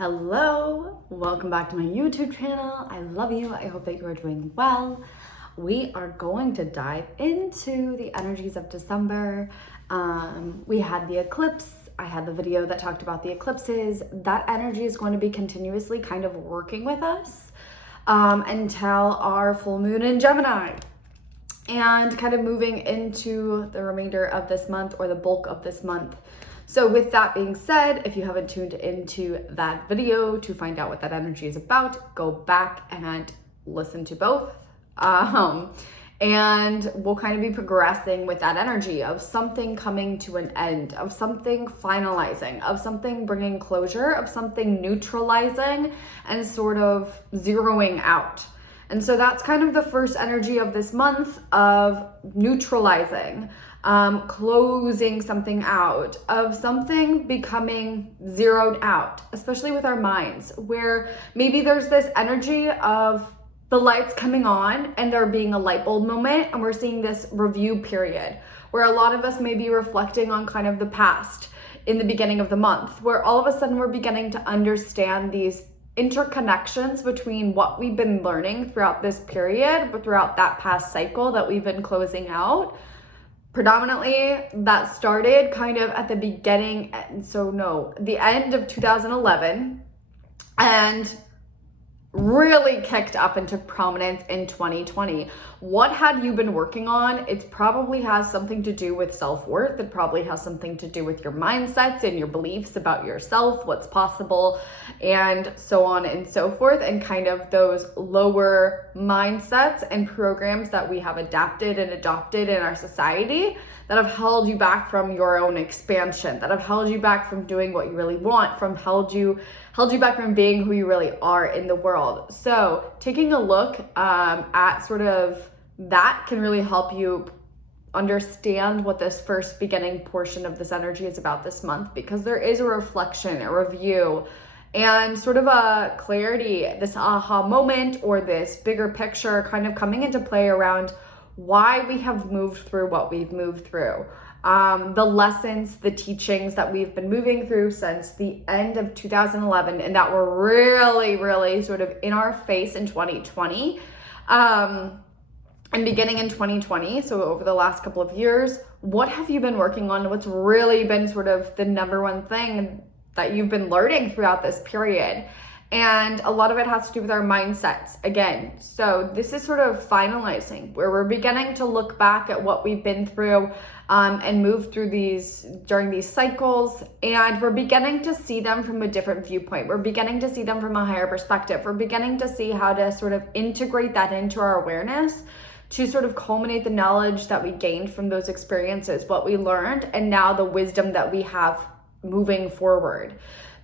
Hello, welcome back to my YouTube channel. I love you. I hope that you are doing well. We are going to dive into the energies of December. We had the eclipse. I had the video that talked about the eclipses. That energy is going to be continuously kind of working with us until our full moon in Gemini, and kind of moving into the remainder of this month or the bulk of this month. So with that being said, if you haven't tuned into that video to find out what that energy is about, go back and listen to both. And we'll kind of be progressing with that energy of something coming to an end, of something finalizing, of something bringing closure, of something neutralizing and sort of zeroing out. And so that's kind of the first energy of this month, of neutralizing, closing something out, of something becoming zeroed out, especially with our minds, where maybe there's this energy of the lights coming on and there being a light bulb moment, and we're seeing this review period where a lot of us may be reflecting on kind of the past in the beginning of the month, where all of a sudden we're beginning to understand these interconnections between what we've been learning throughout this period, but throughout that past cycle that we've been closing out. Predominantly that started kind of at the beginning, the end of 2011, and really kicked up into prominence in 2020. What had you been working on? It probably has something to do with self-worth. It probably has something to do with your mindsets and your beliefs about yourself, what's possible, and so on and so forth, and kind of those lower mindsets and programs that we have adapted and adopted in our society that have held you back from your own expansion, that have held you back from doing what you really want, held you back from being who you really are in the world. So taking a look at sort of that can really help you understand what this first beginning portion of this energy is about this month, because there is a reflection, a review, and sort of a clarity, this aha moment or this bigger picture kind of coming into play around why we have moved through what we've moved through. The lessons, the teachings that we've been moving through since the end of 2011, and that were really, really sort of in our face in 2020, and beginning in 2020. So over the last couple of years, what have you been working on? What's really been sort of the number one thing that you've been learning throughout this period? And a lot of it has to do with our mindsets again. So this is sort of finalizing, where we're beginning to look back at what we've been through and move through during these cycles. And we're beginning to see them from a different viewpoint. We're beginning to see them from a higher perspective. We're beginning to see how to sort of integrate that into our awareness to sort of culminate the knowledge that we gained from those experiences, what we learned, and now the wisdom that we have moving forward.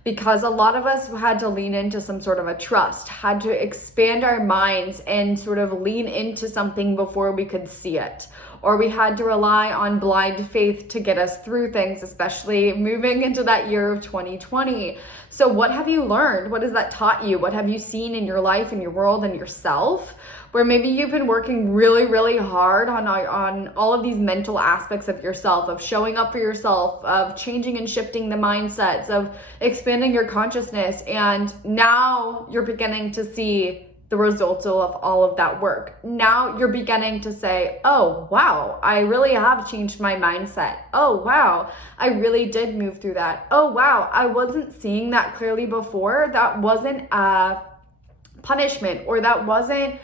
Because a lot of us had to lean into some sort of a trust, had to expand our minds and sort of lean into something before we could see it. Or we had to rely on blind faith to get us through things, especially moving into that year of 2020. So what have you learned? What has that taught you? What have you seen in your life, in your world, and yourself? Where maybe you've been working really, really hard on all of these mental aspects of yourself, of showing up for yourself, of changing and shifting the mindsets, of expanding your consciousness. And now you're beginning to see the results of all of that work. Now you're beginning to say, oh, wow, I really have changed my mindset. Oh, wow, I really did move through that. Oh, wow, I wasn't seeing that clearly before. That wasn't a punishment, or that wasn't,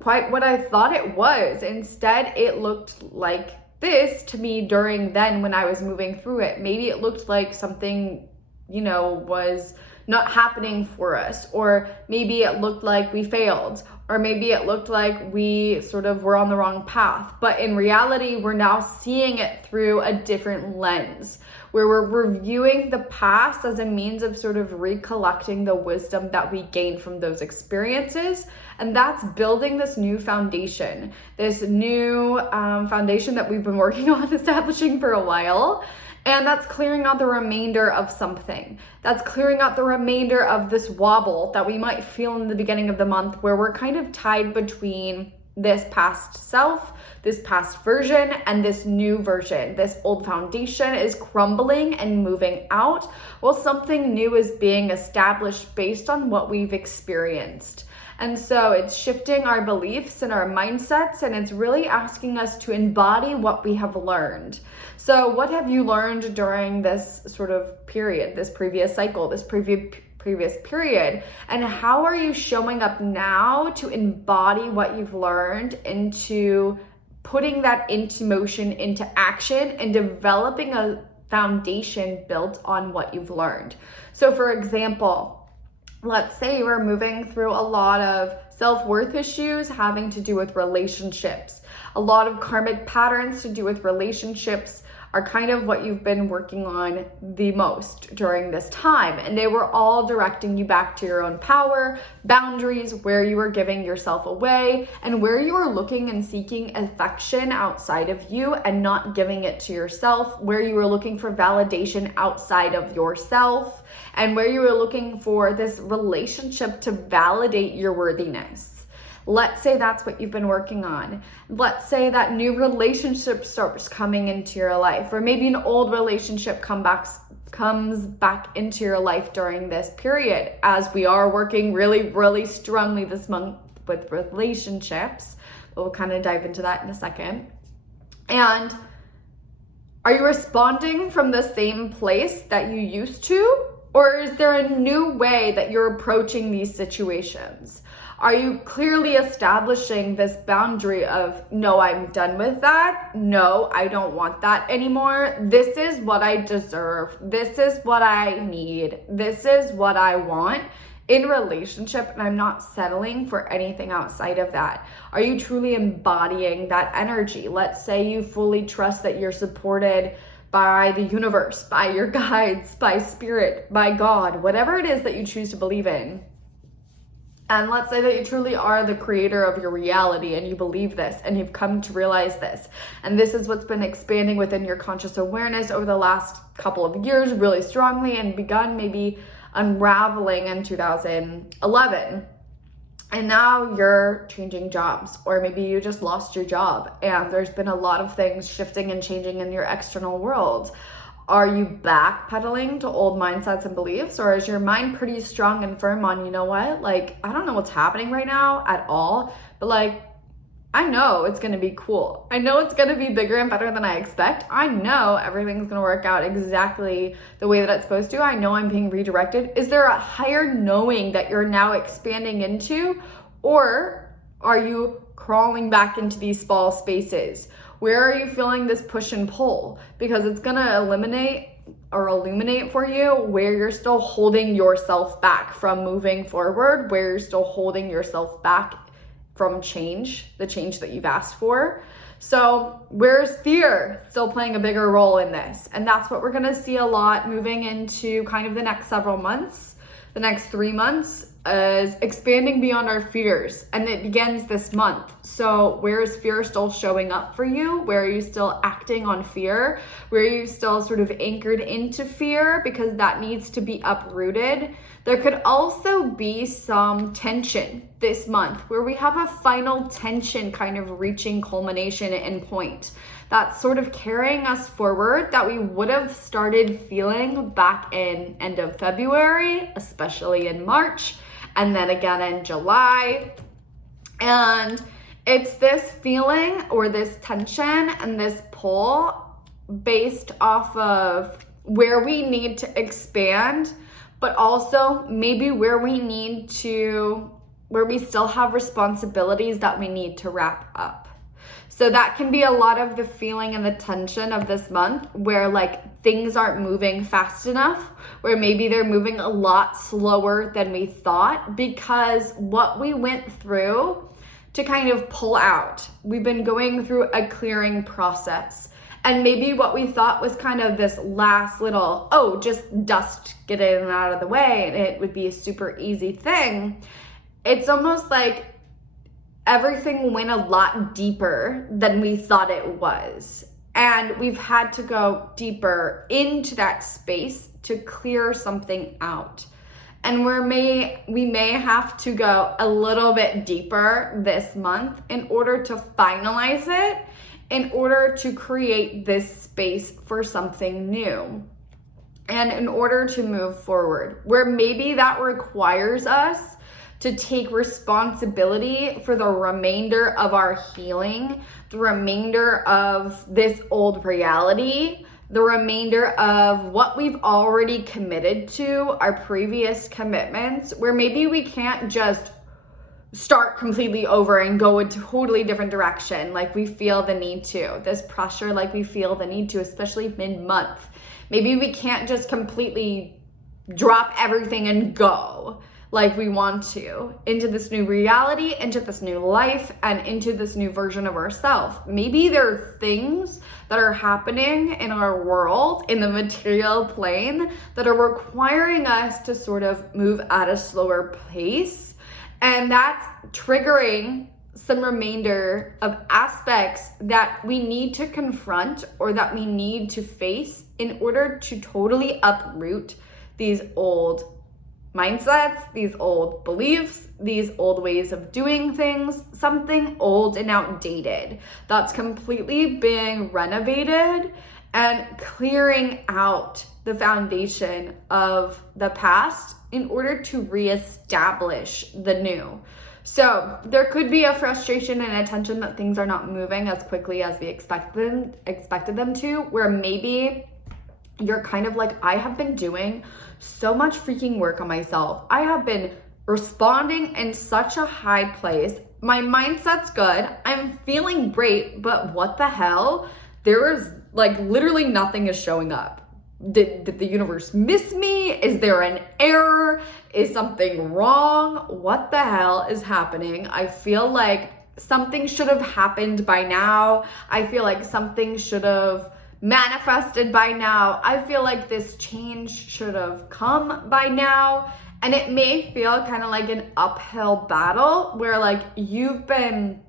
quite what I thought it was. Instead, it looked like this to me during then when I was moving through it. Maybe it looked like something, was not happening for us, or maybe it looked like we failed, or maybe it looked like we sort of were on the wrong path. But in reality, we're now seeing it through a different lens, where we're reviewing the past as a means of sort of recollecting the wisdom that we gained from those experiences. And that's building this new foundation, that we've been working on establishing for a while. And that's clearing out the remainder of something. That's clearing out the remainder of this wobble that we might feel in the beginning of the month, where we're kind of tied between this past self, this past version, and this new version. This old foundation is crumbling and moving out, while something new is being established based on what we've experienced. And so it's shifting our beliefs and our mindsets, and it's really asking us to embody what we have learned. So what have you learned during this sort of period, this previous cycle, this previous period? And how are you showing up now to embody what you've learned into putting that into motion, into action, and developing a foundation built on what you've learned? So for example, let's say you're moving through a lot of self-worth issues having to do with relationships. A lot of karmic patterns to do with relationships are kind of what you've been working on the most during this time. And they were all directing you back to your own power, boundaries, where you were giving yourself away, and where you were looking and seeking affection outside of you and not giving it to yourself, where you were looking for validation outside of yourself, and where you were looking for this relationship to validate your worthiness. Let's say that's what you've been working on. Let's say that new relationship starts coming into your life, or maybe an old relationship comes back into your life during this period, as we are working really, really strongly this month with relationships. We'll kind of dive into that in a second. And are you responding from the same place that you used to? Or is there a new way that you're approaching these situations? Are you clearly establishing this boundary of, no, I'm done with that. No, I don't want that anymore. This is what I deserve. This is what I need. This is what I want in relationship, and I'm not settling for anything outside of that. Are you truly embodying that energy? Let's say you fully trust that you're supported by the universe, by your guides, by spirit, by God, whatever it is that you choose to believe in. And let's say that you truly are the creator of your reality, and you believe this, and you've come to realize this. And this is what's been expanding within your conscious awareness over the last couple of years really strongly, and begun maybe unraveling in 2011. And now you're changing jobs, or maybe you just lost your job, and there's been a lot of things shifting and changing in your external world. Are you backpedaling to old mindsets and beliefs, or is your mind pretty strong and firm on, you know what, like, I don't know what's happening right now at all, but like, I know it's going to be cool. I know it's going to be bigger and better than I expect. I know everything's going to work out exactly the way that it's supposed to. I know I'm being redirected. Is there a higher knowing that you're now expanding into, or are you crawling back into these small spaces? Where are you feeling this push and pull? Because it's going to eliminate or illuminate for you where you're still holding yourself back from moving forward, where you're still holding yourself back from change, the change that you've asked for. So where's fear still playing a bigger role in this? And that's what we're going to see a lot moving into kind of the next several months. The next 3 months is expanding beyond our fears, and it begins this month. So where is fear still showing up for you? Where are you still acting on fear? Where are you still sort of anchored into fear, because that needs to be uprooted? There could also be some tension this month where we have a final tension kind of reaching culmination and point that's sort of carrying us forward, that we would have started feeling back in end of February, especially in March, and then again in July. And it's this feeling or this tension and this pull based off of where we need to expand, but also maybe where we still have responsibilities that we need to wrap up. So that can be a lot of the feeling and the tension of this month, where like things aren't moving fast enough, where maybe they're moving a lot slower than we thought, because what we went through to kind of pull out, we've been going through a clearing process. And maybe what we thought was kind of this last little, just dust, get it out of the way, and it would be a super easy thing. It's almost like everything went a lot deeper than we thought it was. And we've had to go deeper into that space to clear something out. And we may have to go a little bit deeper this month in order to finalize it, in order to create this space for something new. And in order to move forward, where maybe that requires us to take responsibility for the remainder of our healing, the remainder of this old reality, the remainder of what we've already committed to, our previous commitments, where maybe we can't just start completely over and go a totally different direction like we feel the need to, this pressure like we feel the need to, especially mid-month. Maybe we can't just completely drop everything and go like we want to into this new reality, into this new life, and into this new version of ourselves. Maybe there are things that are happening in our world, in the material plane, that are requiring us to sort of move at a slower pace. And that's triggering some remainder of aspects that we need to confront or that we need to face in order to totally uproot these old mindsets, these old beliefs, these old ways of doing things, something old and outdated that's completely being renovated and clearing out the foundation of the past in order to reestablish the new. So there could be a frustration and a tension that things are not moving as quickly as we expected them to, where maybe you're kind of like, I have been doing so much freaking work on myself. I have been responding in such a high place. My mindset's good. I'm feeling great, but what the hell? There is like literally nothing is showing up. Did the universe miss me? Is there an error? Is something wrong? What the hell is happening? I feel like something should have happened by now. I feel like something should have manifested by now. I feel like this change should have come by now. And it may feel kind of like an uphill battle where like you've been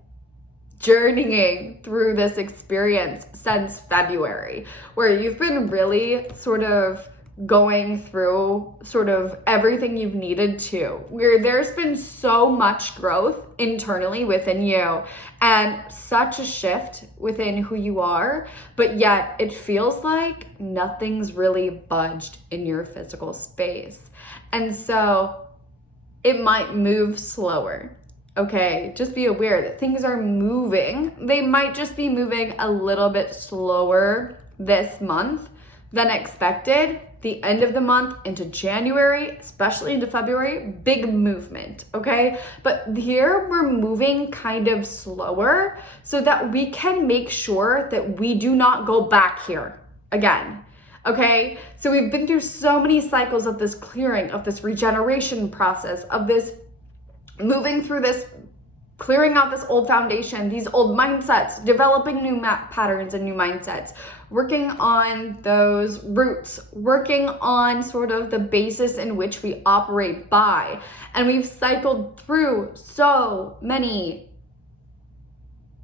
journeying through this experience since February, where you've been really sort of going through sort of everything you've needed to, where there's been so much growth internally within you and such a shift within who you are, but yet it feels like nothing's really budged in your physical space. And so it might move slower. Okay, just be aware that things are moving. They might just be moving a little bit slower this month than expected. The end of the month into January, especially into February, big movement, okay? But here we're moving kind of slower so that we can make sure that we do not go back here again. Okay, so we've been through so many cycles of this clearing, of this regeneration process, of this moving through this, clearing out this old foundation, these old mindsets, developing new patterns and new mindsets, working on those roots, working on sort of the basis in which we operate by. And we've cycled through so many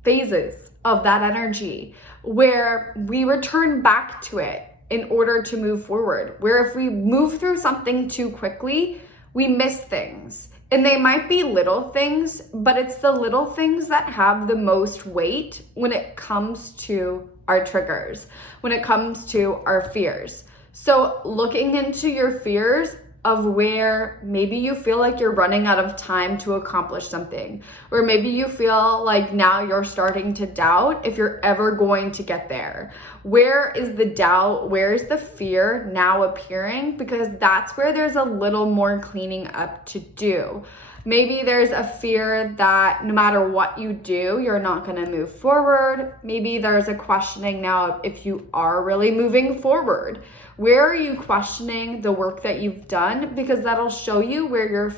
phases of that energy where we return back to it in order to move forward, where if we move through something too quickly, we miss things. And they might be little things, but it's the little things that have the most weight when it comes to our triggers, when it comes to our fears. So looking into your fears of where maybe you feel like you're running out of time to accomplish something, or maybe you feel like now you're starting to doubt if you're ever going to get there. Where is the doubt? Where is the fear now appearing? Because that's where there's a little more cleaning up to do. Maybe there's a fear that no matter what you do, you're not going to move forward. Maybe there's a questioning now if you are really moving forward. Where are you questioning the work that you've done? Because that'll show you where your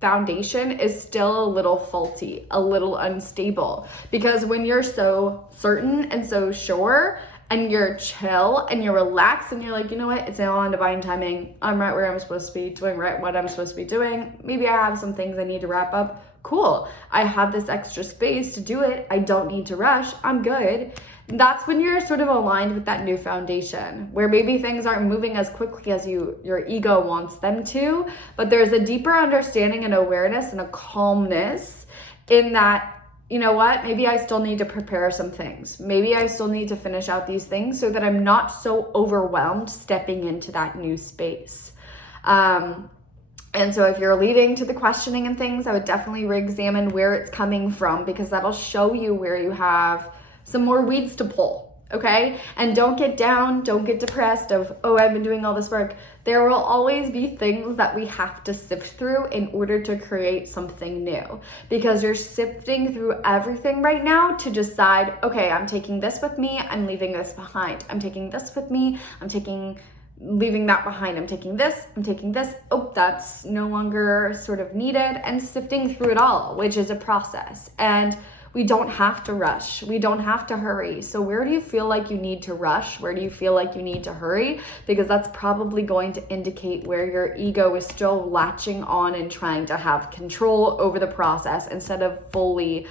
foundation is still a little faulty, a little unstable. Because when you're so certain and so sure, and you're chill and you're relaxed and you're like, you know what, it's all on divine timing. I'm right where I'm supposed to be, doing right what I'm supposed to be doing. Maybe I have some things I need to wrap up. cool, I have this extra space to do it. I don't need to rush. I'm good. That's when you're sort of aligned with that new foundation, where maybe things aren't moving as quickly as your ego wants them to, but there's a deeper understanding and awareness and a calmness in that, you know what, maybe I still need to prepare some things. Maybe I still need to finish out these things so that I'm not so overwhelmed stepping into that new space. And so if you're leading to the questioning and things, I would definitely re-examine where it's coming from, because that'll show you where you have some more weeds to pull, okay? And don't get down, don't get depressed of, oh, I've been doing all this work. There will always be things that we have to sift through in order to create something new, because you're sifting through everything right now to decide, okay, I'm taking this with me, I'm leaving this behind. I'm taking this with me, leaving that behind. I'm taking this, oh, that's no longer sort of needed, and sifting through it all, which is a process. And we don't have to rush. We don't have to hurry. So where do you feel like you need to rush? Where do you feel like you need to hurry? Because that's probably going to indicate where your ego is still latching on and trying to have control over the process instead of fully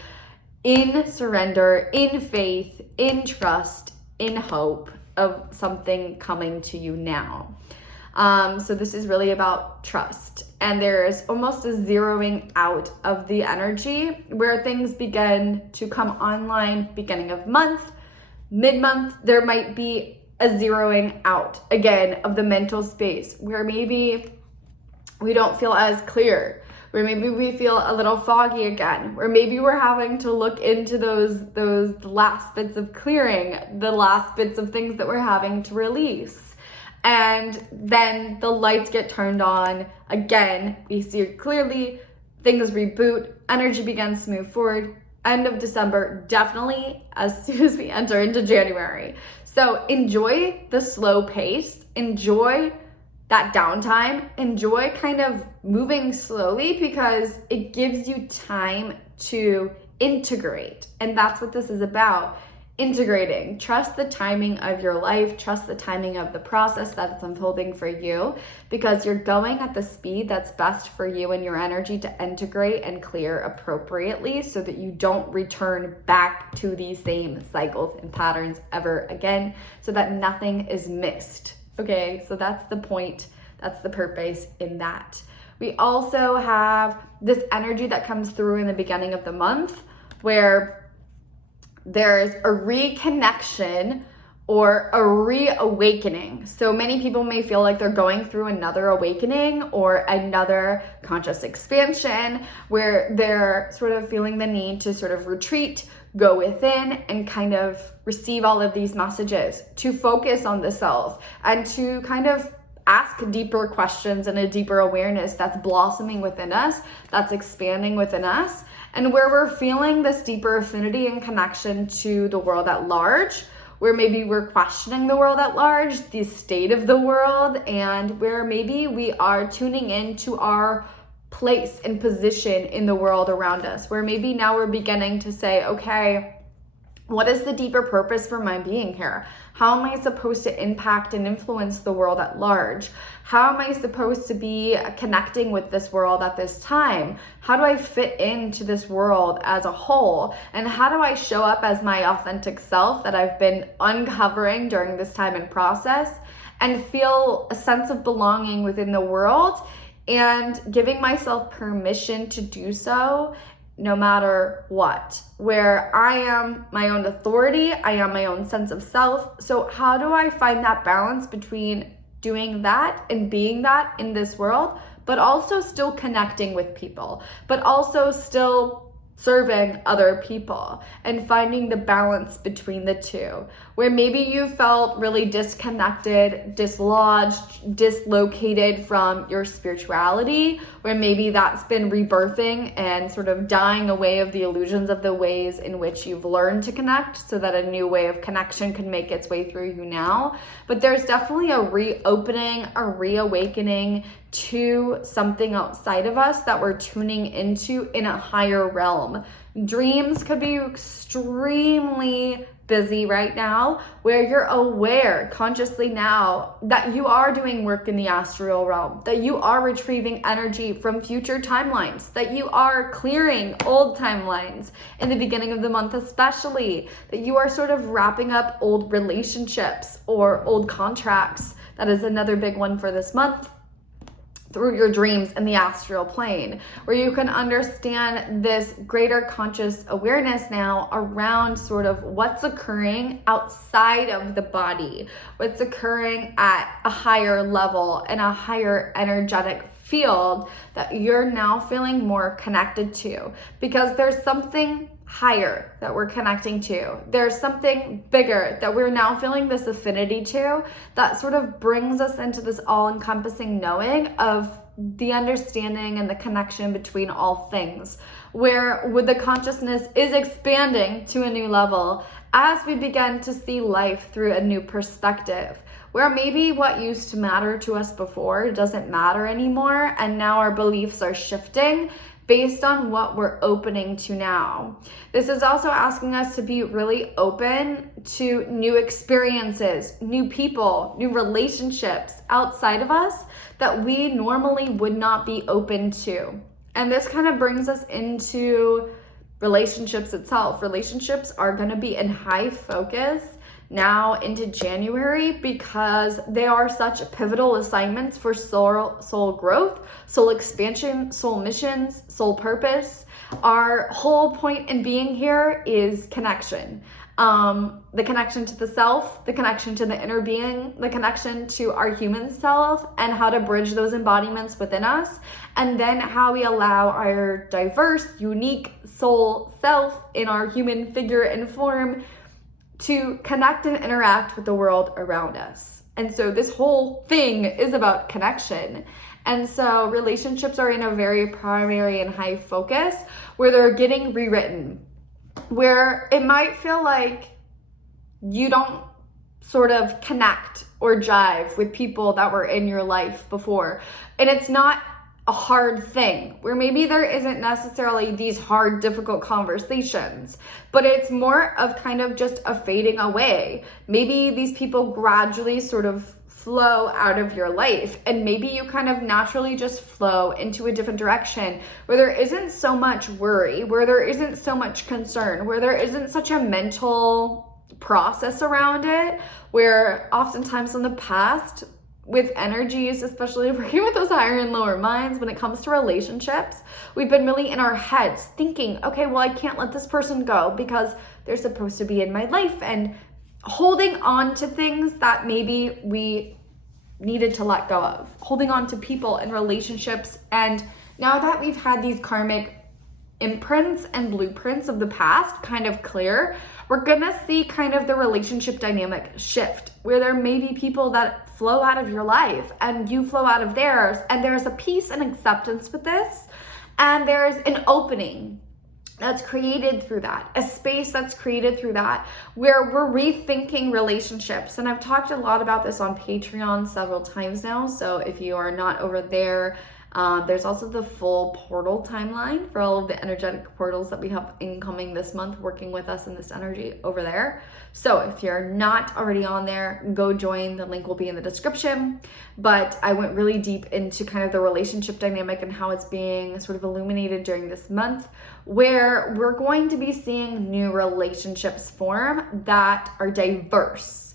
in surrender, in faith, in trust, in hope of something coming to you now. So this is really about trust. And there's almost a zeroing out of the energy where things begin to come online beginning of month, mid-month. There might be a zeroing out again of the mental space where maybe we don't feel as clear, where maybe we feel a little foggy again, where maybe we're having to look into those last bits of clearing, the last bits of things that we're having to release. And then the lights get turned on again, we see it clearly, things reboot, energy begins to move forward. End of December, definitely as soon as we enter into January. So enjoy the slow pace, enjoy that downtime, enjoy kind of moving slowly, because it gives you time to integrate. And that's what this is about. Integrating. Trust the timing of your life, trust the timing of the process that's unfolding for you, because you're going at the speed that's best for you and your energy to integrate and clear appropriately, so that you don't return back to these same cycles and patterns ever again, so that nothing is missed. Okay, so that's the point, that's the purpose in that. We also have this energy that comes through in the beginning of the month where there's a reconnection or a reawakening. So many people may feel like they're going through another awakening or another conscious expansion where they're sort of feeling the need to sort of retreat, go within, and kind of receive all of these messages, to focus on the self and to kind of ask deeper questions and a deeper awareness that's blossoming within us, that's expanding within us, and where we're feeling this deeper affinity and connection to the world at large, where maybe we're questioning the world at large, the state of the world, and where maybe we are tuning into our place and position in the world around us, where maybe now we're beginning to say, okay, what is the deeper purpose for my being here? How am I supposed to impact and influence the world at large? How am I supposed to be connecting with this world at this time? How do I fit into this world as a whole? And how do I show up as my authentic self that I've been uncovering during this time and process, and feel a sense of belonging within the world and giving myself permission to do so no matter what, where I am my own authority, I am my own sense of self. So how do I find that balance between doing that and being that in this world, but also still connecting with people, but also still serving other people, and finding the balance between the two, where maybe you felt really disconnected, dislodged, dislocated from your spirituality, where maybe that's been rebirthing and sort of dying away of the illusions of the ways in which you've learned to connect, so that a new way of connection can make its way through you now. But there's definitely a reopening, a reawakening to something outside of us that we're tuning into in a higher realm. Dreams could be extremely busy right now, where you're aware consciously now that you are doing work in the astral realm, that you are retrieving energy from future timelines, that you are clearing old timelines in the beginning of the month, especially that you are sort of wrapping up old relationships or old contracts. That is another big one for this month, through your dreams in the astral plane, where you can understand this greater conscious awareness now around sort of what's occurring outside of the body, what's occurring at a higher level and a higher energetic field that you're now feeling more connected to, because there's something higher that we're connecting to. There's something bigger that we're now feeling this affinity to, that sort of brings us into this all-encompassing knowing of the understanding and the connection between all things, where with the consciousness is expanding to a new level as we begin to see life through a new perspective, where maybe what used to matter to us before doesn't matter anymore, and now our beliefs are shifting based on what we're opening to now. This is also asking us to be really open to new experiences, new people, new relationships outside of us that we normally would not be open to. And this kind of brings us into relationships itself. Relationships are going to be in high focus now into January, because they are such pivotal assignments for soul growth, soul expansion, soul missions, soul purpose. Our whole point in being here is connection. The connection to the self, the connection to the inner being, the connection to our human self, and how to bridge those embodiments within us, and then how we allow our diverse, unique soul self in our human figure and form to connect and interact with the world around us. And so this whole thing is about connection. And so relationships are in a very primary and high focus, where they're getting rewritten, where it might feel like you don't sort of connect or jive with people that were in your life before. And it's not a hard thing, where maybe there isn't necessarily these hard, difficult conversations, but it's more of kind of just a fading away. Maybe these people gradually sort of flow out of your life, and maybe you kind of naturally just flow into a different direction, where there isn't so much worry, where there isn't so much concern, where there isn't such a mental process around it, where oftentimes in the past, with energies, especially working with those higher and lower minds, when it comes to relationships, we've been really in our heads thinking, okay, well, I can't let this person go because they're supposed to be in my life, and holding on to things that maybe we needed to let go of, holding on to people and relationships. And now that we've had these karmic imprints and blueprints of the past kind of clear, we're gonna see kind of the relationship dynamic shift, where there may be people that flow out of your life and you flow out of theirs, and there's a peace and acceptance with this, and there's an opening that's created through that, a space that's created through that, where we're rethinking relationships. And I've talked a lot about this on Patreon several times now, so if you are not over there, there's also the full portal timeline for all of the energetic portals that we have incoming this month, working with us in this energy over there. So if you're not already on there, go join. The link will be in the description. But I went really deep into kind of the relationship dynamic and how it's being sort of illuminated during this month, where we're going to be seeing new relationships form that are diverse.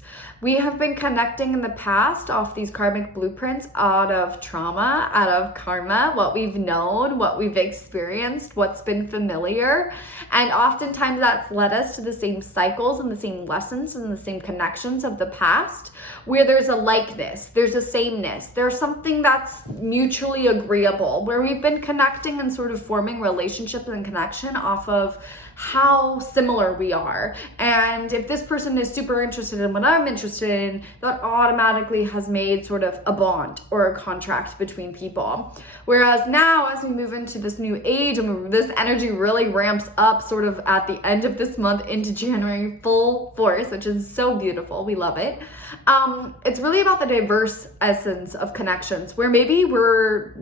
We have been connecting in the past off these karmic blueprints out of trauma, out of karma, what we've known, what we've experienced, what's been familiar. And oftentimes that's led us to the same cycles and the same lessons and the same connections of the past, where there's a likeness, there's a sameness, there's something that's mutually agreeable, where we've been connecting and sort of forming relationships and connection off of how similar we are. And if this person is super interested in what I'm interested in, that automatically has made sort of a bond or a contract between people. Whereas now, as we move into this new age and this energy really ramps up sort of at the end of this month into January full force, which is so beautiful, we love it. It's really about the diverse essence of connections, where maybe we're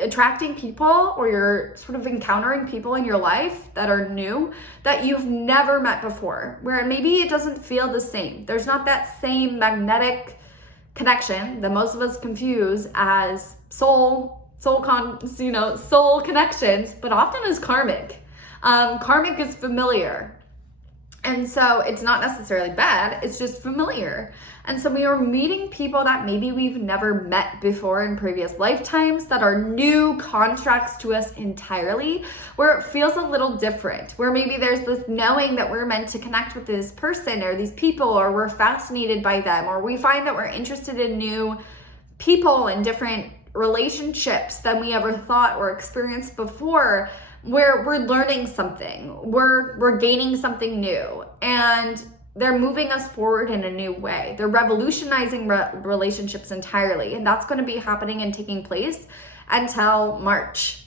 attracting people, or you're sort of encountering people in your life that are new, that you've never met before, where maybe it doesn't feel the same. There's not that same magnetic connection that most of us confuse as soul connections, but often as karmic. Karmic is familiar. And so it's not necessarily bad, it's just familiar. And so we are meeting people that maybe we've never met before in previous lifetimes, that are new contracts to us entirely, where it feels a little different, where maybe there's this knowing that we're meant to connect with this person or these people, or we're fascinated by them, or we find that we're interested in new people and different relationships than we ever thought or experienced before, where we're learning something, we're gaining something new, and they're moving us forward in a new way. They're revolutionizing relationships entirely, and that's going to be happening and taking place until March,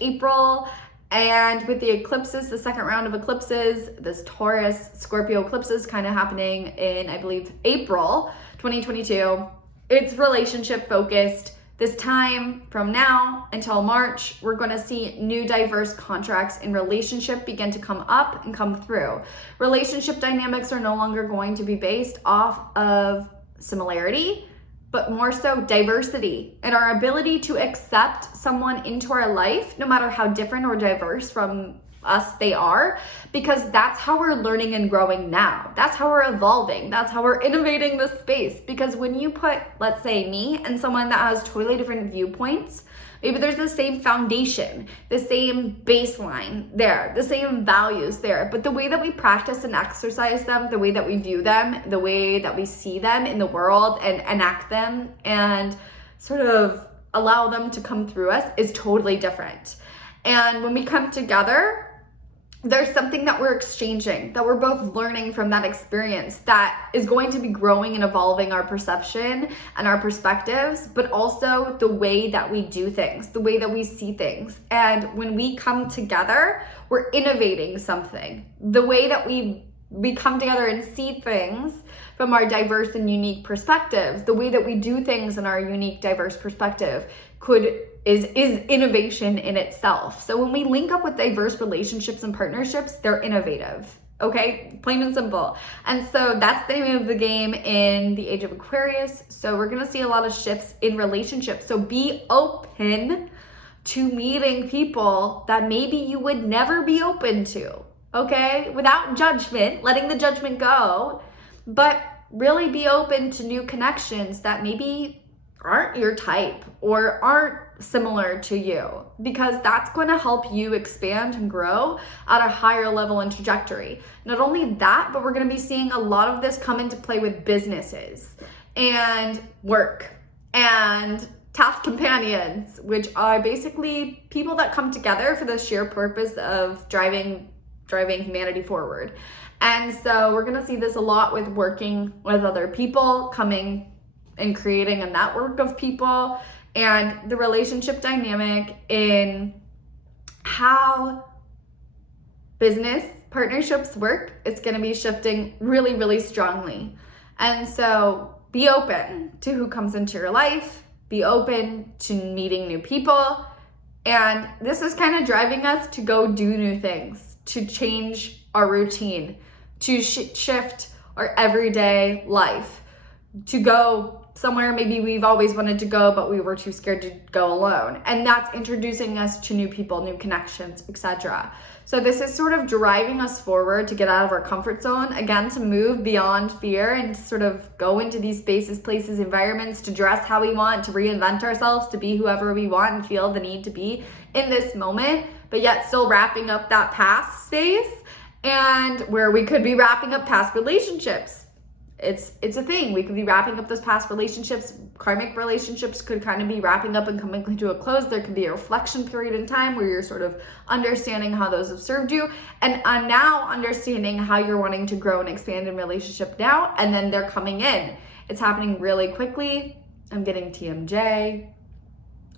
April, and with the eclipses, the second round of eclipses, this Taurus, Scorpio eclipses kind of happening in, I believe, April 2022. It's relationship focused. This time from now until March, we're going to see new diverse contracts in relationship begin to come up and come through. Relationship dynamics are no longer going to be based off of similarity, but more so diversity and our ability to accept someone into our life, no matter how different or diverse from us they are, because that's how we're learning and growing now. That's how we're evolving. That's how we're innovating this space. Because when you put, let's say, me and someone that has totally different viewpoints, maybe there's the same foundation, the same baseline there, the same values there, but the way that we practice and exercise them, the way that we view them, the way that we see them in the world and enact them and sort of allow them to come through us is totally different. And when we come together, there's something that we're exchanging, that we're both learning from that experience, that is going to be growing and evolving our perception and our perspectives, but also the way that we do things, the way that we see things. And when we come together, we're innovating something. The way that we come together and see things from our diverse and unique perspectives, the way that we do things in our unique, diverse perspective is innovation in itself. So when we link up with diverse relationships and partnerships, they're innovative. Okay, plain and simple. And so that's the name of the game in the age of Aquarius. So we're gonna see a lot of shifts in relationships. So be open to meeting people that maybe you would never be open to. Okay, without judgment, letting the judgment go, but really be open to new connections that maybe aren't your type or aren't similar to you, because that's going to help you expand and grow at a higher level and trajectory. Not only that, but we're going to be seeing a lot of this come into play with businesses and work and task companions, which are basically people that come together for the sheer purpose of driving humanity forward. And so we're going to see this a lot with working with other people, coming and creating a network of people, and the relationship dynamic in how business partnerships work. It's going to be shifting really, really strongly. And so be open to who comes into your life, be open to meeting new people. And this is kind of driving us to go do new things, to change our routine, to shift our everyday life, to go somewhere maybe we've always wanted to go, but we were too scared to go alone. And that's introducing us to new people, new connections, etc. So this is sort of driving us forward to get out of our comfort zone, again, to move beyond fear and sort of go into these spaces, places, environments, to dress how we want, to reinvent ourselves, to be whoever we want and feel the need to be in this moment, but yet still wrapping up that past space, and where we could be wrapping up past relationships. It's a thing. We could be wrapping up those past relationships. Karmic relationships could kind of be wrapping up and coming to a close. There could be a reflection period in time where you're sort of understanding how those have served you, and now understanding how you're wanting to grow and expand in relationship now, and then they're coming in. It's happening really quickly. I'm getting TMJ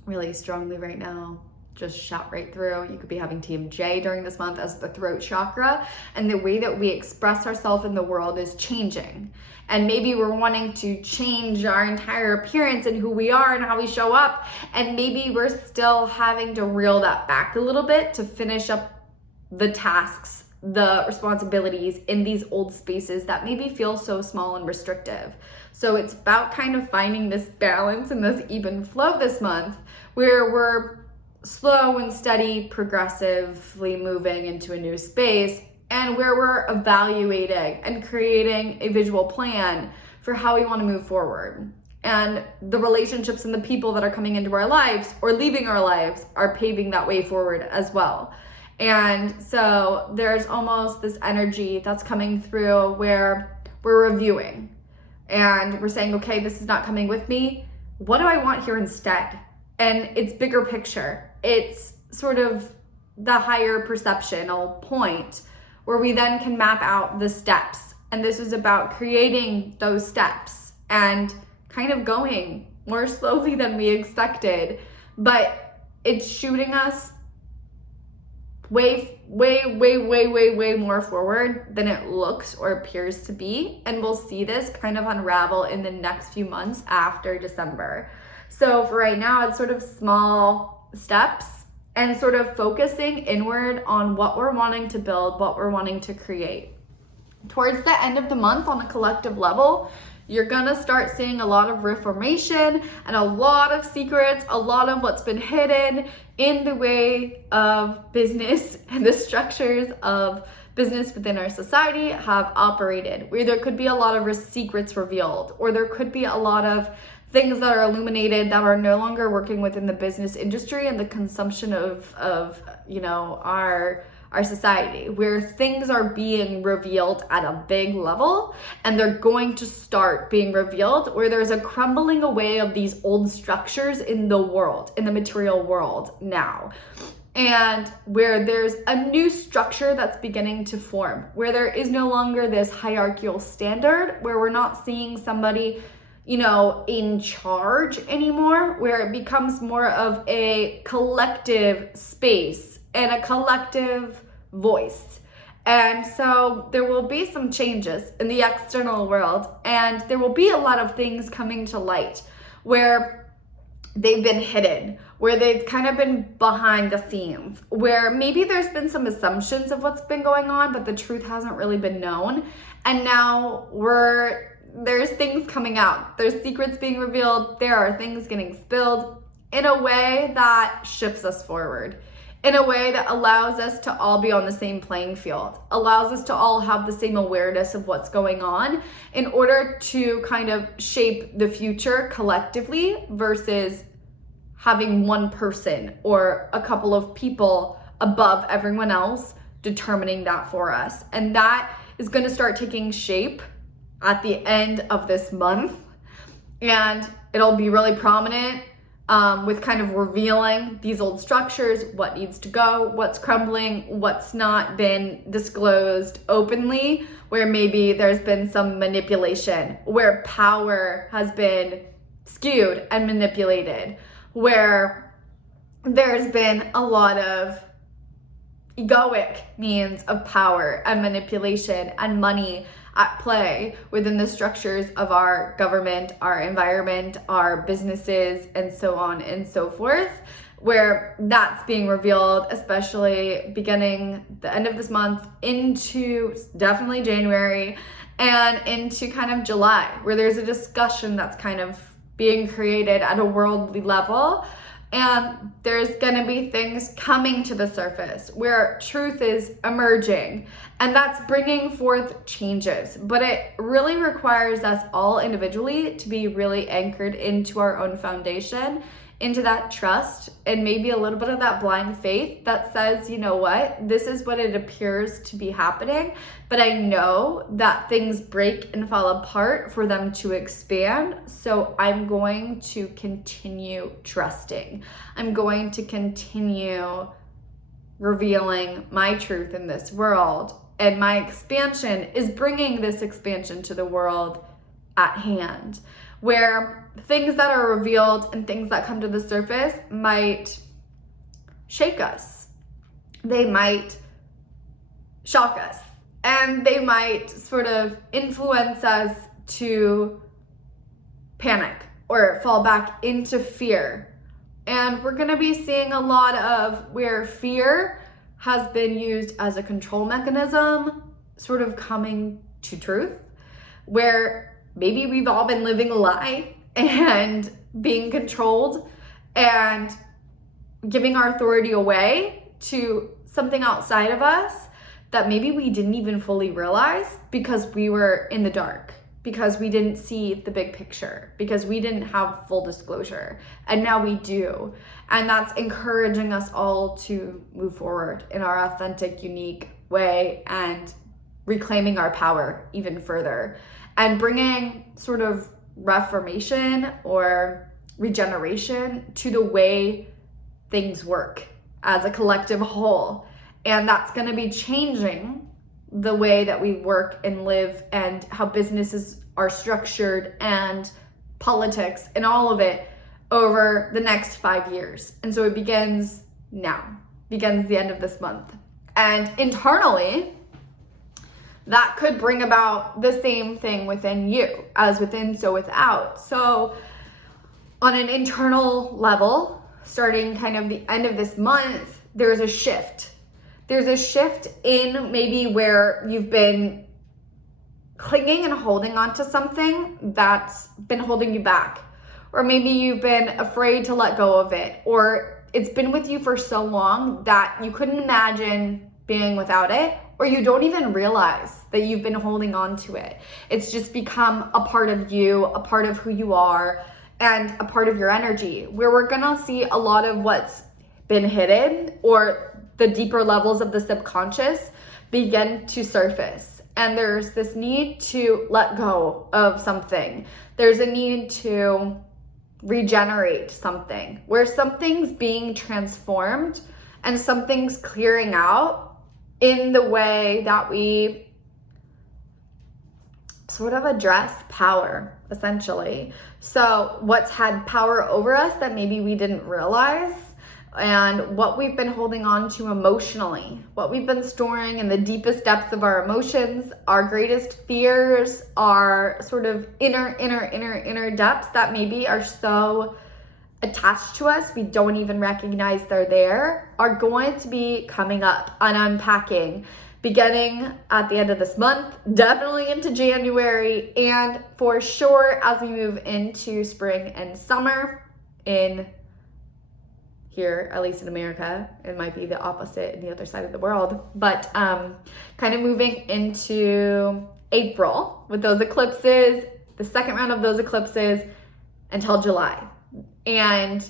really strongly right now. Just shot right through. You could be having TMJ during this month as the throat chakra, and the way that we express ourselves in the world is changing. And maybe we're wanting to change our entire appearance and who we are and how we show up, and maybe we're still having to reel that back a little bit to finish up the tasks the responsibilities in these old spaces that maybe feel so small and restrictive. So it's about kind of finding this balance and this even flow this month where we're slow and steady, progressively moving into a new space, and where we're evaluating and creating a visual plan for how we want to move forward. And the relationships and the people that are coming into our lives or leaving our lives are paving that way forward as well. And so there's almost this energy that's coming through where we're reviewing and we're saying, okay, this is not coming with me. What do I want here instead? And it's bigger picture. It's sort of the higher perceptional point where we then can map out the steps. And this is about creating those steps and kind of going more slowly than we expected, but it's shooting us way more forward than it looks or appears to be. And we'll see this kind of unravel in the next few months after December. So for right now, it's sort of small steps and sort of focusing inward on what we're wanting to build, what we're wanting to create. Towards the end of the month on a collective level, you're gonna start seeing a lot of reformation and a lot of secrets, a lot of what's been hidden in the way of business and the structures of business within our society have operated, where there could be a lot of secrets revealed, or there could be a lot of things that are illuminated that are no longer working within the business industry and the consumption of our society, where things are being revealed at a big level and they're going to start being revealed, where there's a crumbling away of these old structures in the world, in the material world now. And where there's a new structure that's beginning to form, where there is no longer this hierarchical standard, where we're not seeing somebody in charge anymore, where it becomes more of a collective space and a collective voice. And so there will be some changes in the external world, and there will be a lot of things coming to light where they've been hidden, where they've kind of been behind the scenes, where maybe there's been some assumptions of what's been going on, but the truth hasn't really been known. And now there's things coming out. There's secrets being revealed. There are things getting spilled in a way that shifts us forward, in a way that allows us to all be on the same playing field, allows us to all have the same awareness of what's going on in order to kind of shape the future collectively versus having one person or a couple of people above everyone else determining that for us. And that is going to start taking shape at the end of this month, and it'll be really prominent with kind of revealing these old structures, what needs to go, what's crumbling, what's not been disclosed openly, where maybe there's been some manipulation, where power has been skewed and manipulated, where there's been a lot of egoic means of power and manipulation and money at play within the structures of our government, our environment, our businesses, and so on and so forth, where that's being revealed, especially beginning the end of this month into definitely January and into kind of July, where there's a discussion that's kind of being created at a worldly level. And there's gonna be things coming to the surface where truth is emerging, and that's bringing forth changes. But it really requires us all individually to be really anchored into our own foundation, into that trust, and maybe a little bit of that blind faith that says, you know what, this is what it appears to be happening, but I know that things break and fall apart for them to expand. So I'm going to continue trusting. I'm going to continue revealing my truth in this world. And my expansion is bringing this expansion to the world at hand, where things that are revealed and things that come to the surface might shake us. They might shock us, and they might sort of influence us to panic or fall back into fear. And we're gonna be seeing a lot of where fear has been used as a control mechanism sort of coming to truth, where maybe we've all been living a lie and being controlled and giving our authority away to something outside of us that maybe we didn't even fully realize because we were in the dark, because we didn't see the big picture, because we didn't have full disclosure. And now we do. And that's encouraging us all to move forward in our authentic, unique way and reclaiming our power even further and bringing sort of reformation or regeneration to the way things work as a collective whole. And that's going to be changing the way that we work and live and how businesses are structured and politics and all of it over the next 5 years. And so it begins now, begins the end of this month. And internally, that could bring about the same thing within you, as within, so without. So on an internal level, starting kind of the end of this month, there's a shift. There's a shift in maybe where you've been clinging and holding on to something that's been holding you back. Or maybe you've been afraid to let go of it. Or it's been with you for so long that you couldn't imagine being without it. Or you don't even realize that you've been holding on to it. It's just become a part of you, a part of who you are, and a part of your energy, where we're gonna see a lot of what's been hidden or the deeper levels of the subconscious begin to surface. And there's this need to let go of something. There's a need to regenerate something, where something's being transformed and something's clearing out in the way that we sort of address power, essentially. So what's had power over us that maybe we didn't realize, and what we've been holding on to emotionally, what we've been storing in the deepest depths of our emotions, our greatest fears, our sort of inner depths that maybe are so attached to us we don't even recognize they're there, are going to be coming up and unpacking beginning at the end of this month, definitely into January, and for sure as we move into spring and summer in here, at least in America. It might be the opposite in the other side of the world, but kind of moving into April with those eclipses, the second round of those eclipses until July. And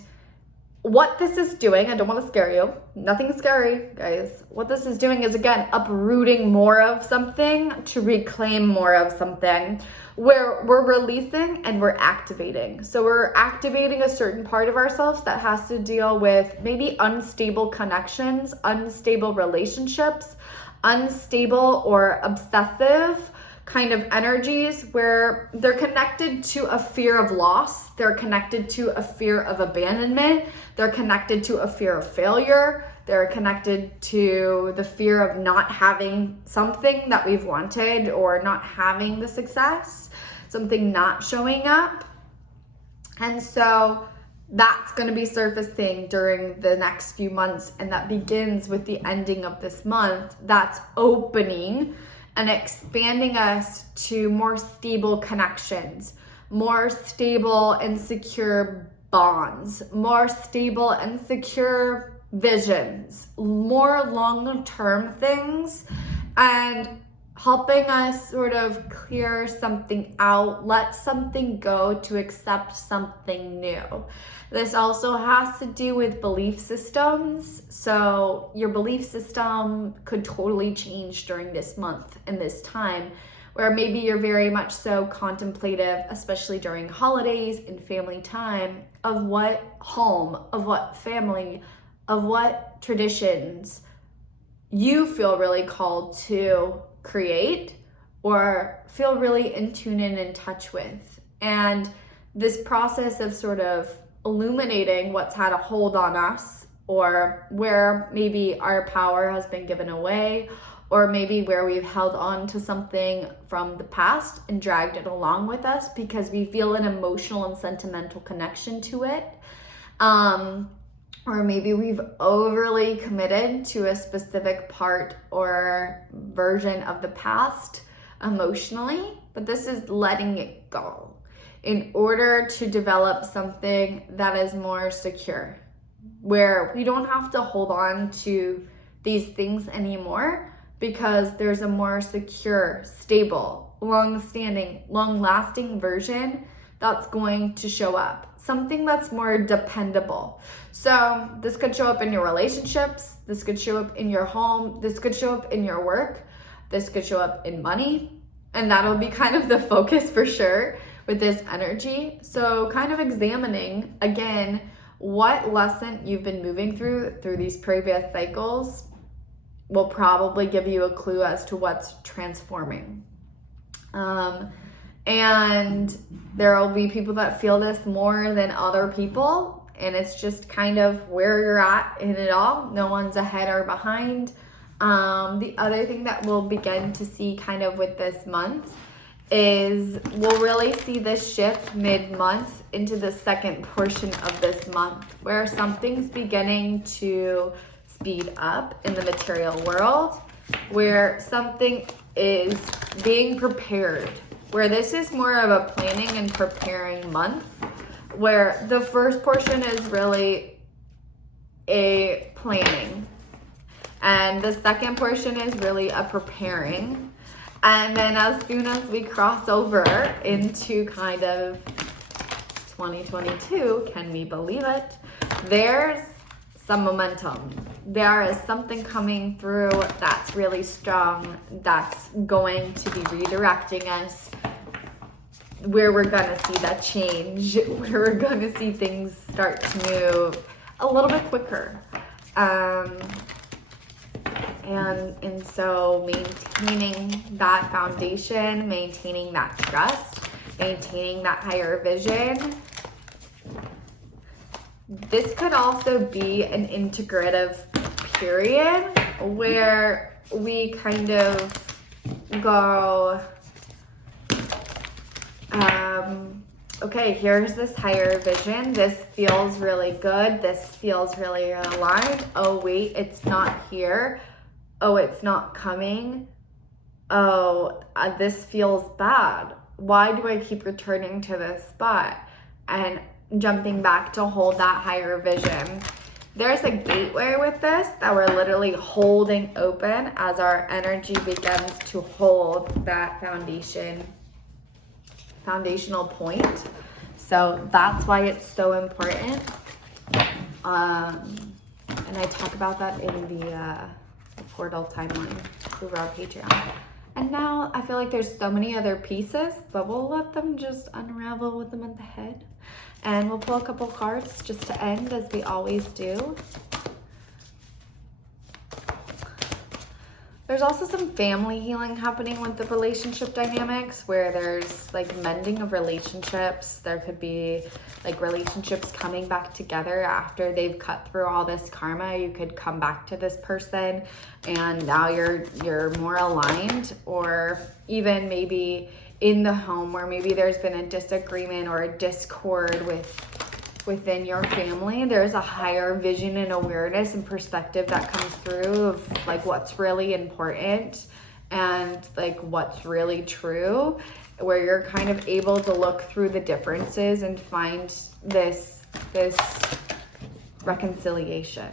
what this is doing, I don't want to scare you, nothing scary, guys. What this is doing is, again, uprooting more of something to reclaim more of something, where we're releasing and we're activating. So we're activating a certain part of ourselves that has to deal with maybe unstable connections, unstable relationships, unstable or obsessive kind of energies where they're connected to a fear of loss, they're connected to a fear of abandonment, they're connected to a fear of failure, they're connected to the fear of not having something that we've wanted or not having the success, something not showing up. And so that's going to be surfacing during the next few months, and that begins with the ending of this month. That's opening and expanding us to more stable connections, more stable and secure bonds, more stable and secure visions, more long-term things, and helping us sort of clear something out, let something go to accept something new. This also has to do with belief systems. So your belief system could totally change during this month and this time, where maybe you're very much so contemplative, especially during holidays and family time, of what home, of what family, of what traditions you feel really called to create or feel really in tune and in touch with. And this process of sort of illuminating what's had a hold on us, or where maybe our power has been given away, or maybe where we've held on to something from the past and dragged it along with us because we feel an emotional and sentimental connection to it. or maybe we've overly committed to a specific part or version of the past emotionally, but this is letting it go in order to develop something that is more secure, where we don't have to hold on to these things anymore because there's a more secure, stable, long-standing, long-lasting version that's going to show up. Something that's more dependable. So this could show up in your relationships, this could show up in your home, this could show up in your work, this could show up in money, and that'll be kind of the focus for sure with this energy. So kind of examining, again, what lesson you've been moving through these previous cycles will probably give you a clue as to what's transforming. And there will be people that feel this more than other people, and it's just kind of where you're at in it all. No one's ahead or behind. The other thing that we'll begin to see kind of with this month is we'll really see this shift mid-month into the second portion of this month, where something's beginning to speed up in the material world, where something is being prepared, where this is more of a planning and preparing month, where the first portion is really a planning, and the second portion is really a preparing. And then as soon as we cross over into kind of 2022, can we believe it? There's some momentum. There is something coming through that's really strong, that's going to be redirecting us, where we're gonna see that change, where we're gonna see things start to move a little bit quicker. And so maintaining that foundation, maintaining that trust, maintaining that higher vision. This could also be an integrative period where we kind of go, okay, here's this higher vision. This feels really good. This feels really aligned. Oh, wait, it's not here. Oh, it's not coming. Oh, this feels bad. Why do I keep returning to this spot? And jumping back to hold that higher vision. There's a gateway with this that we're literally holding open as our energy begins to hold that foundational point. So that's why it's so important. And I talk about that in the portal timeline over our Patreon. And now I feel like there's so many other pieces, but we'll let them just unravel with the month ahead. And we'll pull a couple cards just to end, as we always do. There's also some family healing happening with the relationship dynamics, where there's like mending of relationships. There could be like relationships coming back together after they've cut through all this karma. You could come back to this person and now you're more aligned, or even maybe in the home where maybe there's been a disagreement or a discord within your family. There's a higher vision and awareness and perspective that comes through of like what's really important and like what's really true, where you're kind of able to look through the differences and find this reconciliation,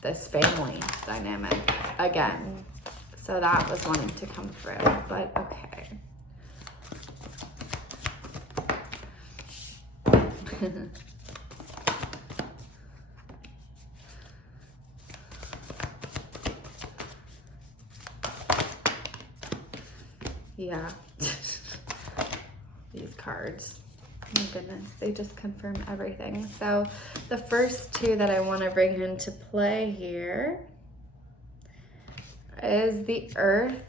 this family dynamic again. So that was wanting to come through, but okay. Yeah. These cards, my goodness, they just confirm everything. So the first two that I want to bring into play here is the Earth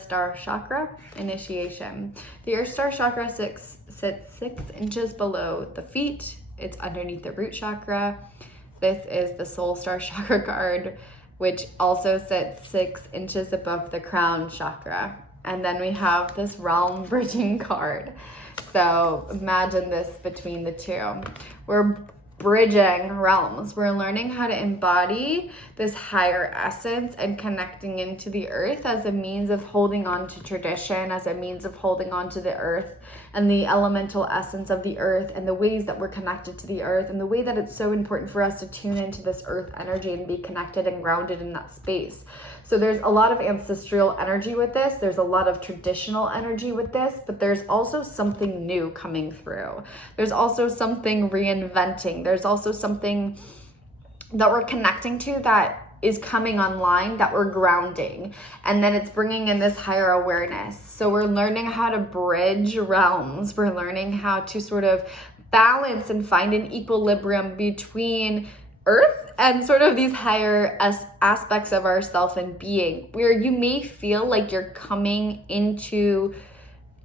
Star Chakra initiation. The Earth Star Chakra sits 6 inches below the feet. It's underneath the root chakra. This is the Soul Star Chakra card, which also sits 6 inches above the crown chakra. And then we have this realm bridging card. So imagine this between the two. We're bridging realms. We're learning how to embody this higher essence and connecting into the earth as a means of holding on to tradition, as a means of holding on to the earth and the elemental essence of the earth, and the ways that we're connected to the earth, and the way that it's so important for us to tune into this earth energy and be connected and grounded in that space. So there's a lot of ancestral energy with this. There's a lot of traditional energy with this, but there's also something new coming through. There's also something reinventing. There's also something that we're connecting to that is coming online, that we're grounding. And then it's bringing in this higher awareness. So we're learning how to bridge realms. We're learning how to sort of balance and find an equilibrium between earth and sort of these higher aspects of ourself and being, where you may feel like you're coming into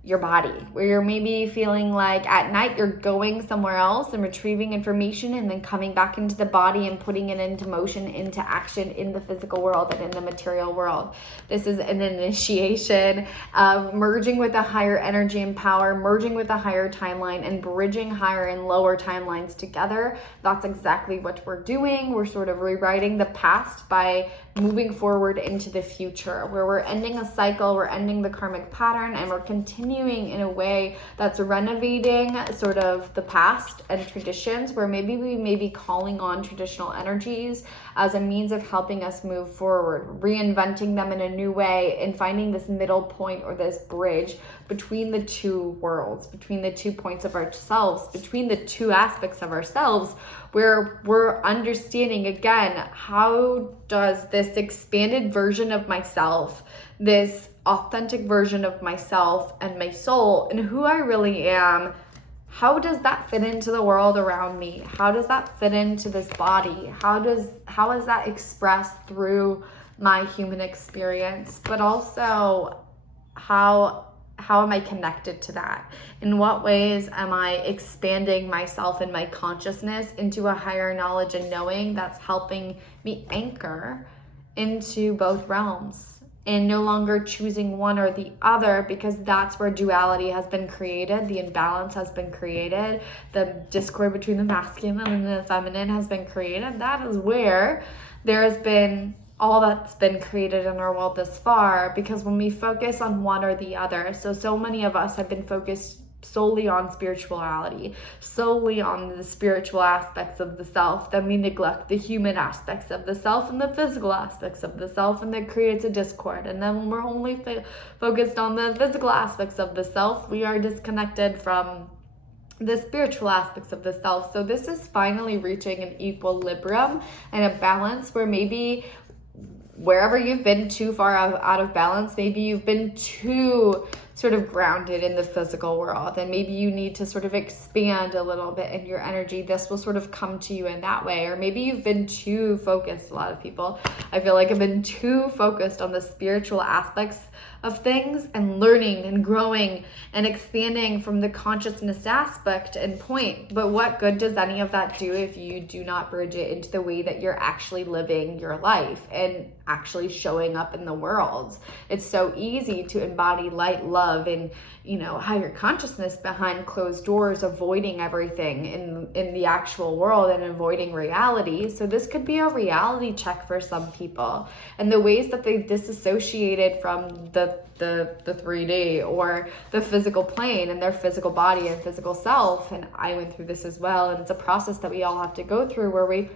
your body, where you're maybe feeling like at night you're going somewhere else and retrieving information and then coming back into the body and putting it into motion, into action in the physical world and in the material world. This is an initiation of merging with a higher energy and power, merging with a higher timeline, and bridging higher and lower timelines together. That's exactly what we're doing. We're sort of rewriting the past by moving forward into the future, where we're ending a cycle, we're ending the karmic pattern, and we're continuing in a way that's renovating sort of the past and traditions, where maybe we may be calling on traditional energies as a means of helping us move forward, reinventing them in a new way, and finding this middle point or this bridge between the two worlds, between the 2 points of ourselves, between the 2 aspects of ourselves, where we're understanding again, how does this expanded version of myself, this authentic version of myself and my soul and who I really am, how does that fit into the world around me? How does that fit into this body? How is that expressed through my human experience? But also, how am I connected to that? In what ways am I expanding myself and my consciousness into a higher knowledge and knowing that's helping me anchor into both realms? And no longer choosing one or the other, because that's where duality has been created, the imbalance has been created, the discord between the masculine and the feminine has been created. That is where there has been all that's been created in our world this far, because when we focus on one or the other, so many of us have been focused solely on spirituality, solely on the spiritual aspects of the self, then we neglect the human aspects of the self and the physical aspects of the self, and that creates a discord. And then when we're only focused on the physical aspects of the self, we are disconnected from the spiritual aspects of the self. So this is finally reaching an equilibrium and a balance, where maybe wherever you've been too far out of balance, maybe you've been too sort of grounded in the physical world, and maybe you need to sort of expand a little bit in your energy. This will sort of come to you in that way. Or maybe you've been too focused. A lot of people, I feel like, have been too focused on the spiritual aspects of things and learning and growing and expanding from the consciousness aspect and point. But what good does any of that do if you do not bridge it into the way that you're actually living your life and actually showing up in the world? It's so easy to embody light, love, and higher consciousness behind closed doors, avoiding everything in the actual world and avoiding reality. So this could be a reality check for some people, and the ways that they disassociated from the 3D or the physical plane and their physical body and physical self. And I went through this as well, and it's a process that we all have to go through, where we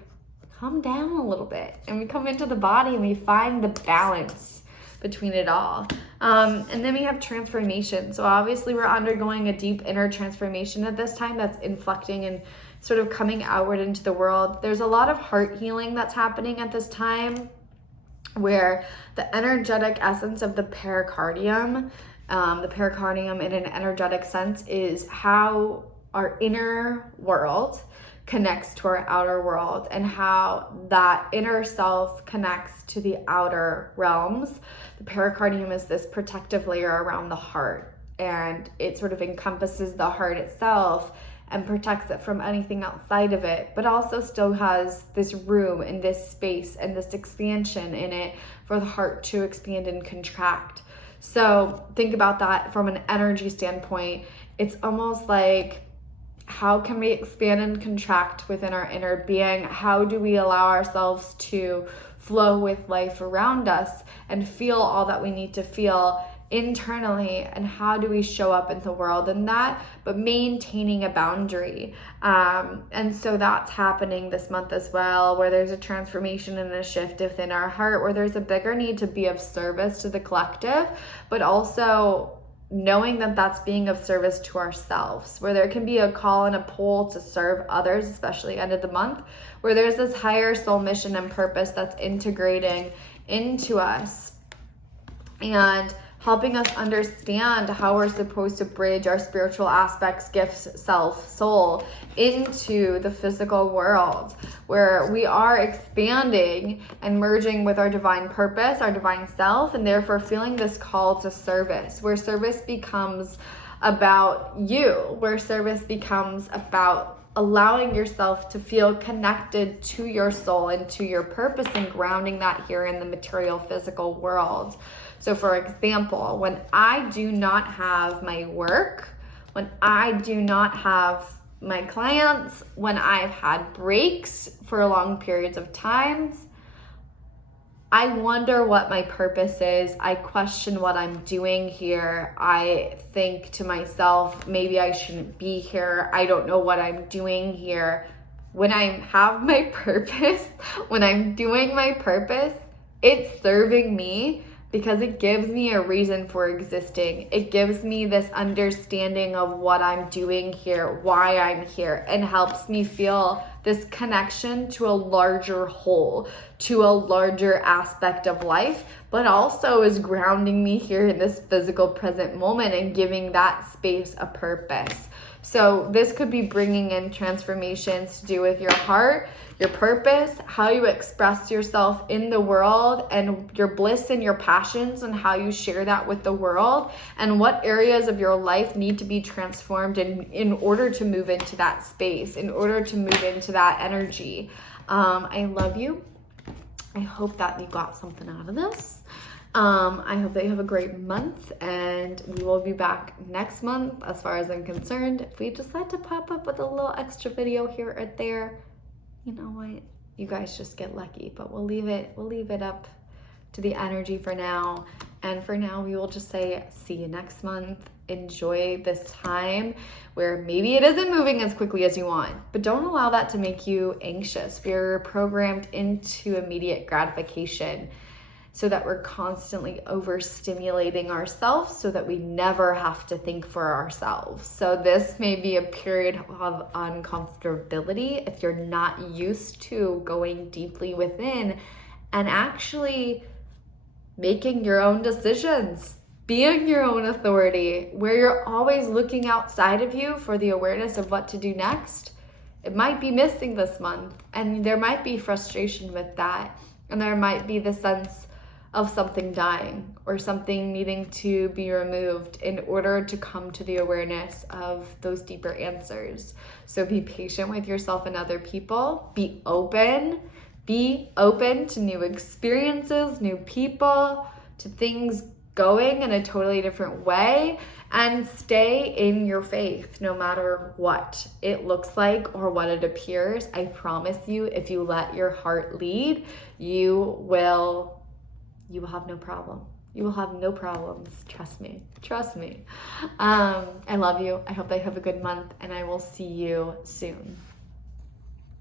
come down a little bit and we come into the body and we find the balance between it all. And then we have transformation. So obviously we're undergoing a deep inner transformation at this time that's inflecting and sort of coming outward into the world. There's a lot of heart healing that's happening at this time, where the energetic essence of the pericardium in an energetic sense is how our inner world connects to our outer world, and how that inner self connects to the outer realms. The pericardium is this protective layer around the heart, and it sort of encompasses the heart itself and protects it from anything outside of it, but also still has this room and this space and this expansion in it for the heart to expand and contract. So think about that from an energy standpoint. It's almost like How can we expand and contract within our inner being? How do we allow ourselves to flow with life around us and feel all that we need to feel internally? And how do we show up in the world in that, but maintaining a boundary? And so that's happening this month as well, where there's a transformation and a shift within our heart, where there's a bigger need to be of service to the collective, but also knowing that that's being of service to ourselves, where there can be a call and a pull to serve others, especially end of the month, where there's this higher soul mission and purpose that's integrating into us and helping us understand how we're supposed to bridge our spiritual aspects, gifts, self, soul into the physical world, where we are expanding and merging with our divine purpose, our divine self, and therefore feeling this call to service, where service becomes about you, where service becomes about allowing yourself to feel connected to your soul and to your purpose and grounding that here in the material physical world. So for example, when I do not have my work, when I do not have my clients, when I've had breaks for long periods of times, I wonder what my purpose is. I question what I'm doing here. I think to myself, maybe I shouldn't be here. I don't know what I'm doing here. When I have my purpose, when I'm doing my purpose, it's serving me because it gives me a reason for existing. It gives me this understanding of what I'm doing here, why I'm here, and helps me feel this connection to a larger whole, to a larger aspect of life, but also is grounding me here in this physical present moment and giving that space a purpose. So this could be bringing in transformations to do with your heart, your purpose, how you express yourself in the world, and your bliss and your passions and how you share that with the world, and what areas of your life need to be transformed in order to move into that space, in order to move into that energy. I love you. I hope that you got something out of this. I hope that you have a great month, and we will be back next month as far as I'm concerned. If we decide to pop up with a little extra video here or there, you know what? You guys just get lucky, but we'll leave it up to the energy for now. And for now, we will just say, see you next month. Enjoy this time where maybe it isn't moving as quickly as you want, but don't allow that to make you anxious. We're programmed into immediate gratification so that we're constantly overstimulating ourselves so that we never have to think for ourselves. So this may be a period of uncomfortability if you're not used to going deeply within and actually making your own decisions, being your own authority, where you're always looking outside of you for the awareness of what to do next. It might be missing this month, and there might be frustration with that, and there might be the sense of something dying or something needing to be removed in order to come to the awareness of those deeper answers. So be patient with yourself and other people. Be open to new experiences, new people, to things going in a totally different way, and stay in your faith no matter what it looks like or what it appears. I promise you, if you let your heart lead, you will have no problem. You will have no problems. Trust me. I love you. I hope that you have a good month, and I will see you soon.